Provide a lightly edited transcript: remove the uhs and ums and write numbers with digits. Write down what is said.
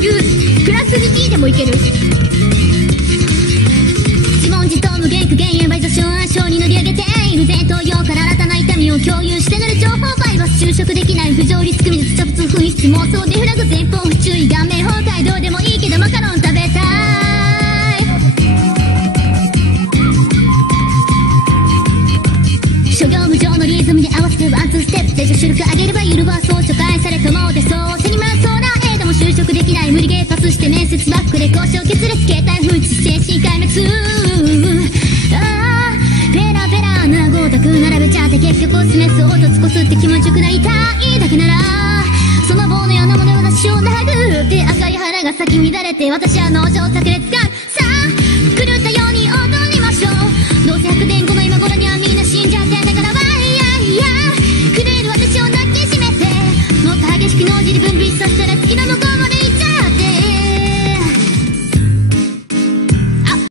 グクラス 2T でもいける。自問自答無限苦減やバイザション小に乗り上げている前頭葉から新たな痛みを共有して乗る情報バイバス就職できない不条理組み術著物紛失妄想でフラグ前方不注意顔面崩壊どうでもいいけどマカロン食べたい。諸行無常のリズムに合わせてワンツーステップで助手力上げればゆるばそう初回されとも出そう手に回そうな絵でも就職できない無理ゲーパスして面接バックで交渉決裂携帯紛失精神壊滅ああペラペラなごたく並べちゃって結局示す音つこすって気持ちよくなりたいだけならその棒のようなものを出しを殴って赤い腹が咲き乱れて私は農場